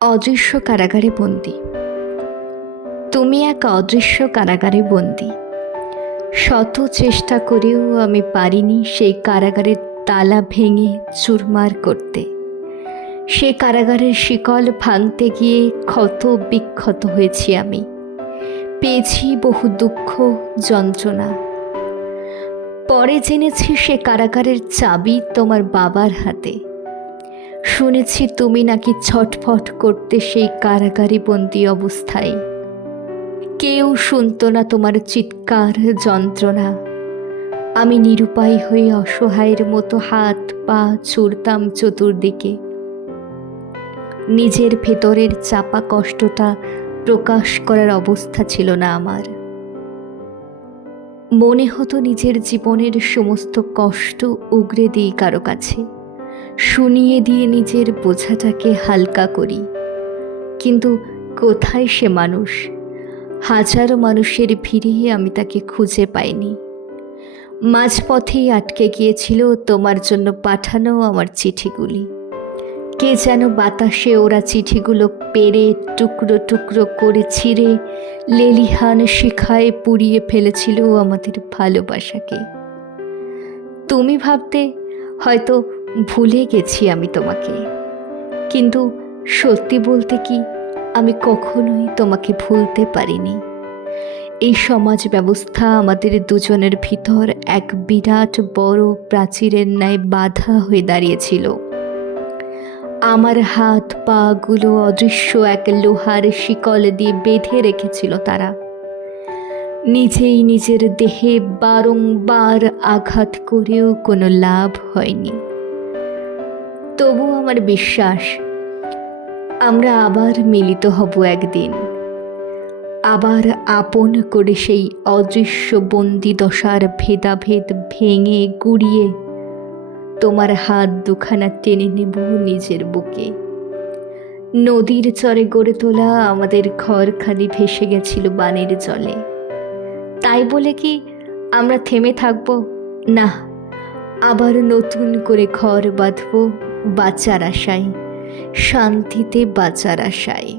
অদৃশ্য কারাগারে বন্দি। তুমি এক অদৃশ্য কারাগারে বন্দি। শত চেষ্টা করেও আমি পারিনি সেই কারাগারের তালা ভেঙে চুরমার করতে। সে কারাগারের শিকল ভাঙতে গিয়ে ক্ষত বিক্ষত হয়েছি আমি। পেয়েছি বহু দুঃখ যন্ত্রণা। পরে জেনেছি সে কারাগারের চাবি তোমার বাবার হাতে। শুনেছি তুমি নাকি ছটফট করতে সেই কারাগারে বন্দি অবস্থায়। কেউ শুনত না তোমার চিৎকার যন্ত্রণা। আমি নিরুপায় হয়ে অসহায়ের মতো হাত পা ছুড়তাম চতুর্দিকে। নিজের ভেতরের চাপা কষ্টটা প্রকাশ করার অবস্থা ছিল না আমার। মনে হতো নিজের জীবনের সমস্ত কষ্ট উগরে দিই কারো কাছে, শুনিয়ে দিয়ে নিজের বোঝাটাকে হালকা করি। কিন্তু কোথায় সে মানুষ? হাজারো মানুষের ভিড়ে আমি তাকে খুঁজে পাইনি। মাঝপথেই আটকে গিয়েছিল তোমার জন্য পাঠানো আমার চিঠিগুলি। কে যেন বাতাসে ওরা চিঠিগুলো পেরে টুকরো টুকরো করে ছিঁড়ে লেলিহান শিখায় পুড়িয়ে ফেলেছিল আমাদের ভালোবাসাকে। তুমি ভাবতে হয়তো ভুলে গেছি আমি তোমাকে, কিন্তু সত্যি বলতে কি আমি কখনোই তোমাকে ভুলতে পারিনি। এই সমাজ ব্যবস্থা আমাদের দুজনের ভিতর এক বিরাট বড় প্রাচীরের ন্যায় বাধা হয়ে দাঁড়িয়েছিল। আমার হাত পা গুলো অদৃশ্য এক লোহার শিকল দিয়ে বেঁধে রেখেছিল তারা। নিজেই নিজের দেহে বারংবার আঘাত করেও কোনো লাভ হয়নি। তবু আমার বিশ্বাস আমরা আবার মিলিত হব একদিন। আবার আপন করে সেই অদৃশ্য বন্দি দশার ভেদাভেদ ভেঙে গুড়িয়ে তোমার হাত দুখানা টেনে নেব নিজের বুকে। নদীর চরে গড়ে তোলা আমাদের ঘরখানি ভেসে গেছিল বানের জলে। তাই বলে কি আমরা থেমে থাকব? না, আবার নতুন করে ঘর বাঁধব বাঁচার আশায়, শান্তিতে বাঁচার আশায়।